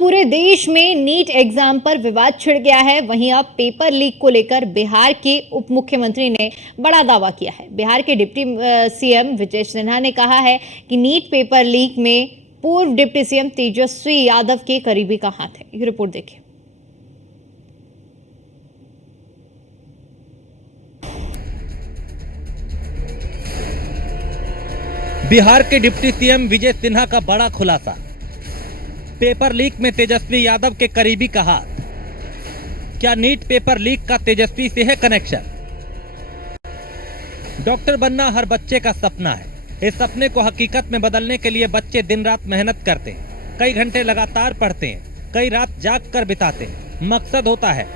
पूरे देश में नीट एग्जाम पर विवाद छिड़ गया है। वहीं अब पेपर लीक को लेकर बिहार के उप मुख्यमंत्री ने बड़ा दावा किया है। बिहार के डिप्टी सीएम विजय सिन्हा ने कहा है कि नीट पेपर लीक में पूर्व डिप्टी सीएम तेजस्वी यादव के करीबी का हाथ है। ये रिपोर्ट देखिए। बिहार के डिप्टी सीएम विजय सिन्हा का बड़ा खुलासा। पेपर लीक में तेजस्वी यादव के करीबी का हाथ। क्या नीट पेपर लीक का तेजस्वी से है कनेक्शन? डॉक्टर बनना हर बच्चे का सपना है। इस सपने को हकीकत में बदलने के लिए बच्चे दिन रात मेहनत करते हैं, कई घंटे लगातार पढ़ते हैं, कई रात जाग कर बिताते हैं। मकसद होता है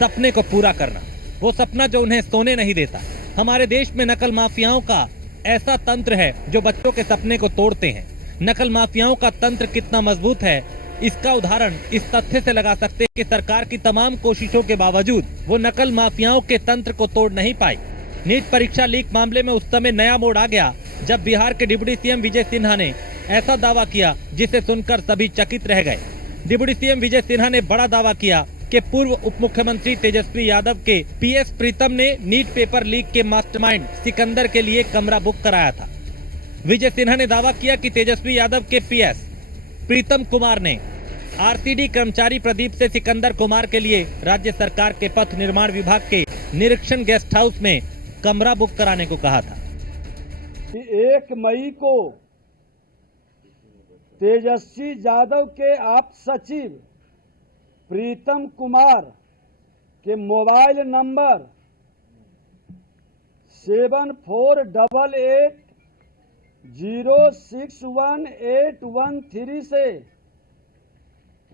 सपने को पूरा करना, वो सपना जो उन्हें सोने नहीं देता। हमारे देश में नकल माफियाओं का ऐसा तंत्र है जो बच्चों के सपने को तोड़ते हैं। नकल माफियाओं का तंत्र कितना मजबूत है, इसका उदाहरण इस तथ्य से लगा सकते हैं कि सरकार की तमाम कोशिशों के बावजूद वो नकल माफियाओं के तंत्र को तोड़ नहीं पाई। नीट परीक्षा लीक मामले में उस समय नया मोड़ आ गया जब बिहार के डिप्टी सीएम विजय सिन्हा ने ऐसा दावा किया जिसे सुनकर सभी चकित रह गए। डिप्टी सीएम विजय सिन्हा ने बड़ा दावा किया कि पूर्व उप मुख्यमंत्री तेजस्वी यादव के पीएस प्रीतम ने नीट पेपर लीक के मास्टरमाइंड सिकंदर के लिए कमरा बुक कराया था। विजय सिन्हा ने दावा किया कि तेजस्वी यादव के पीएस प्रीतम कुमार ने आरसीडी कर्मचारी प्रदीप से सिकंदर कुमार के लिए राज्य सरकार के पथ निर्माण विभाग के निरीक्षण गेस्ट हाउस में कमरा बुक कराने को कहा था। 1 मई को तेजस्वी यादव के आप सचिव प्रीतम कुमार के मोबाइल नंबर 7488061813 से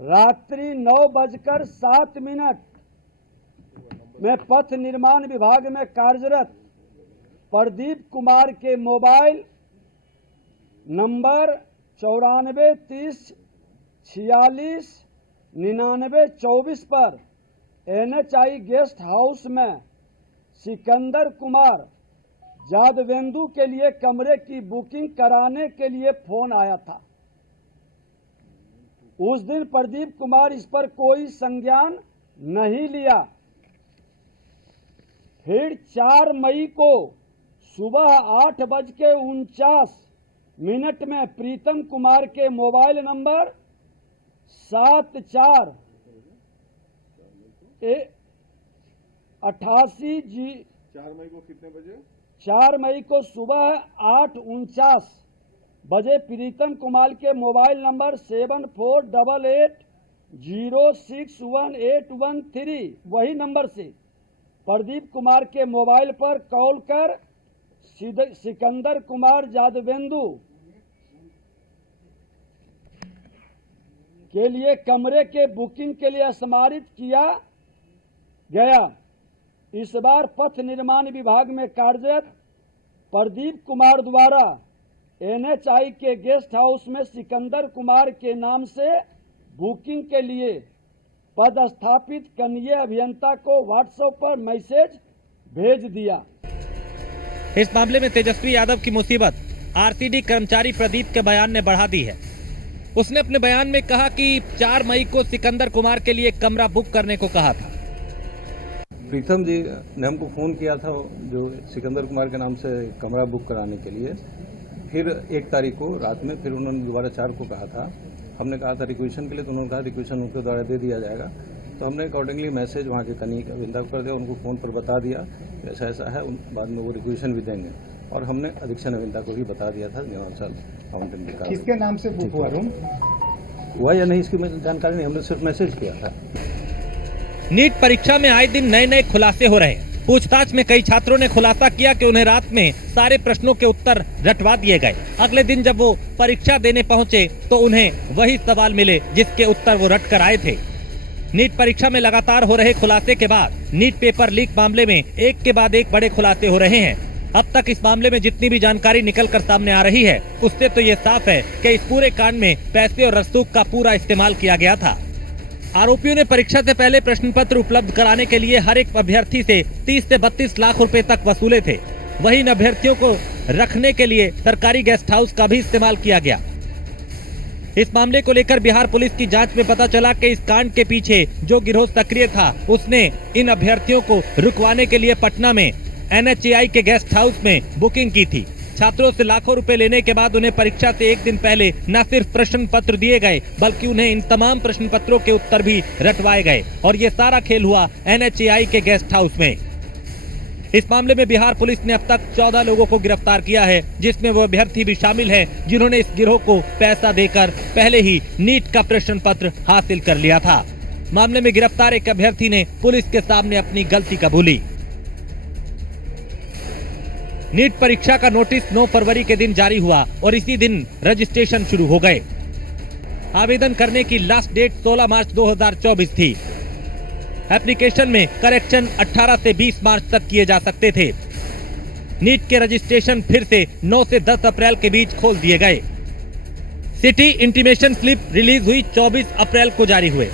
रात्रि 9:07 में पथ निर्माण विभाग में कार्यरत प्रदीप कुमार के मोबाइल नंबर 9430469924 पर NHI गेस्ट हाउस में सिकंदर कुमार जादवेंदु के लिए कमरे की बुकिंग कराने के लिए फोन आया था। उस दिन प्रदीप कुमार इस पर कोई संज्ञान नहीं लिया। फिर 4 मई को सुबह 8:49 में प्रीतम कुमार के मोबाइल नंबर 7488 4 मई को कितने बजे? 4 मई को सुबह 8:49 बजे प्रीतम कुमार के मोबाइल नंबर 7488061813 वही नंबर से प्रदीप कुमार के मोबाइल पर कॉल कर सिकंदर कुमार जादवेंदु के लिए कमरे के बुकिंग के लिए स्मारित किया गया। इस बार पथ निर्माण विभाग में कार्यरत प्रदीप कुमार द्वारा NHI के गेस्ट हाउस में सिकंदर कुमार के नाम से बुकिंग के लिए पदस्थापित कनीय अभियंता को व्हाट्सएप पर मैसेज भेज दिया। इस मामले में तेजस्वी यादव की मुसीबत आरसीडी कर्मचारी प्रदीप के बयान ने बढ़ा दी है। उसने अपने बयान में कहा कि 4 मई को सिकंदर कुमार के लिए कमरा बुक करने को कहा था। प्रीतम जी ने हमको फ़ोन किया था जो सिकंदर कुमार के नाम से कमरा बुक कराने के लिए। फिर 1 तारीख को रात में फिर उन्होंने दोबारा 4 को कहा था। हमने कहा था रिक्वेशन के लिए, तो उन्होंने कहा रिक्वेशन उनके द्वारा दे दिया जाएगा। तो हमने अकॉर्डिंगली मैसेज वहाँ के कनीय अभियंता को कर दिया, उनको फ़ोन पर बता दिया ऐसा ऐसा है, बाद में वो रिक्वेशन भी देंगे। और हमने अधीक्षण अभियंता को भी बता दिया था निवासल फाउंटेन विकास। किसके नाम से बुक हुआ रूम? हुआ या नहीं इसकी जानकारी नहीं, हमने सिर्फ मैसेज किया था। नीट परीक्षा में आए दिन नए नए खुलासे हो रहे हैं। पूछताछ में कई छात्रों ने खुलासा किया कि उन्हें रात में सारे प्रश्नों के उत्तर रटवा दिए गए। अगले दिन जब वो परीक्षा देने पहुंचे तो उन्हें वही सवाल मिले जिसके उत्तर वो रट कर आए थे। नीट परीक्षा में लगातार हो रहे खुलासे के बाद नीट पेपर लीक मामले में एक के बाद एक बड़े खुलासे हो रहे हैं। अब तक इस मामले में जितनी भी जानकारी निकल कर सामने आ रही है उससे तो ये साफ है कि इस पूरे कांड में पैसे और रसूख का पूरा इस्तेमाल किया गया था। आरोपियों ने परीक्षा से पहले प्रश्न पत्र उपलब्ध कराने के लिए हर एक अभ्यर्थी से 30 से 32 लाख रुपए तक वसूले थे। वहीं इन अभ्यर्थियों को रखने के लिए सरकारी गेस्ट हाउस का भी इस्तेमाल किया गया। इस मामले को लेकर बिहार पुलिस की जांच में पता चला कि इस कांड के पीछे जो गिरोह सक्रिय था उसने इन अभ्यर्थियों को रुकवाने के लिए पटना में NHAI के गेस्ट हाउस में बुकिंग की थी। छात्रों से लाखों रुपए लेने के बाद उन्हें परीक्षा से एक दिन पहले न सिर्फ प्रश्न पत्र दिए गए बल्कि उन्हें इन तमाम प्रश्न पत्रों के उत्तर भी रटवाए गए और ये सारा खेल हुआ NHAI के गेस्ट हाउस में। इस मामले में बिहार पुलिस ने अब तक 14 लोगों को गिरफ्तार किया है, जिसमें वो अभ्यर्थी भी शामिल हैं जिन्होंने इस गिरोह को पैसा देकर पहले ही नीट का प्रश्न पत्र हासिल कर लिया था। मामले में गिरफ्तार एक अभ्यर्थी ने पुलिस के सामने अपनी गलती कबूली। नीट परीक्षा का नोटिस 9 फरवरी के दिन जारी हुआ और इसी दिन रजिस्ट्रेशन शुरू हो गए। आवेदन करने की लास्ट डेट 16 मार्च 2024 थी। एप्लीकेशन में करेक्शन 18 से 20 मार्च तक किए जा सकते थे। नीट के रजिस्ट्रेशन फिर से 9 से 10 अप्रैल के बीच खोल दिए गए। सिटी इंटीमेशन स्लिप रिलीज हुई 24 अप्रैल को जारी हुए।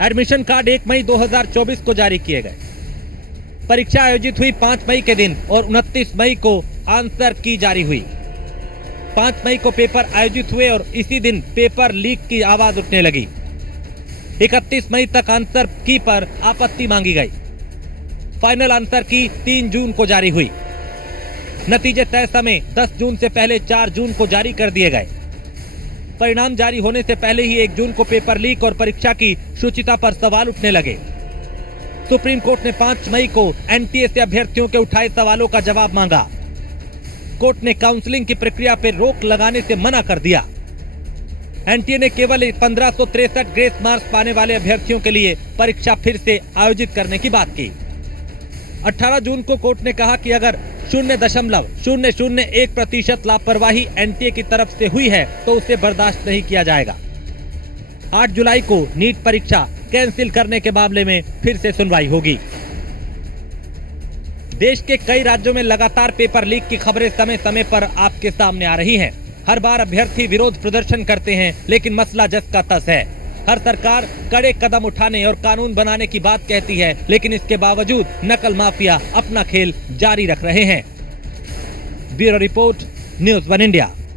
एडमिशन कार्ड 1 मई 2024 को जारी किए गए। परीक्षा आयोजित हुई 5 मई के दिन और 29 मई को आंसर की जारी हुई। 5 मई को पेपर आयोजित हुए और इसी दिन पेपर लीक की आवाज उठने लगी। 31 मई तक आंसर की पर आपत्ति मांगी गई। फाइनल आंसर की 3 जून को जारी हुई। नतीजे तय समय 10 जून से पहले 4 जून को जारी कर दिए गए। परिणाम जारी होने से पहले ही 1 जून को पेपर लीक और परीक्षा की शुचिता पर सवाल उठने लगे। सुप्रीम कोर्ट ने 5 मई को NTA से अभ्यर्थियों के उठाए सवालों का जवाब मांगा। कोर्ट ने काउंसलिंग की प्रक्रिया पर रोक लगाने से मना कर दिया। NTA ने केवल 1563 ग्रेस मार्क्स पाने वाले अभ्यर्थियों के लिए परीक्षा फिर से आयोजित करने की बात की। 18 जून को कोर्ट ने कहा कि अगर 0.001% लापरवाही NTA की तरफ से हुई है तो उसे बर्दाश्त नहीं किया जाएगा। 8 जुलाई को नीट परीक्षा कैंसिल करने के मामले में फिर से सुनवाई होगी। देश के कई राज्यों में लगातार पेपर लीक की खबरें समय समय पर आपके सामने आ रही हैं। हर बार अभ्यर्थी विरोध प्रदर्शन करते हैं, लेकिन मसला जस का तस है। हर सरकार कड़े कदम उठाने और कानून बनाने की बात कहती है, लेकिन इसके बावजूद नकल माफिया अपना खेल जारी रख रहे हैं। Bureau report, news 1 India.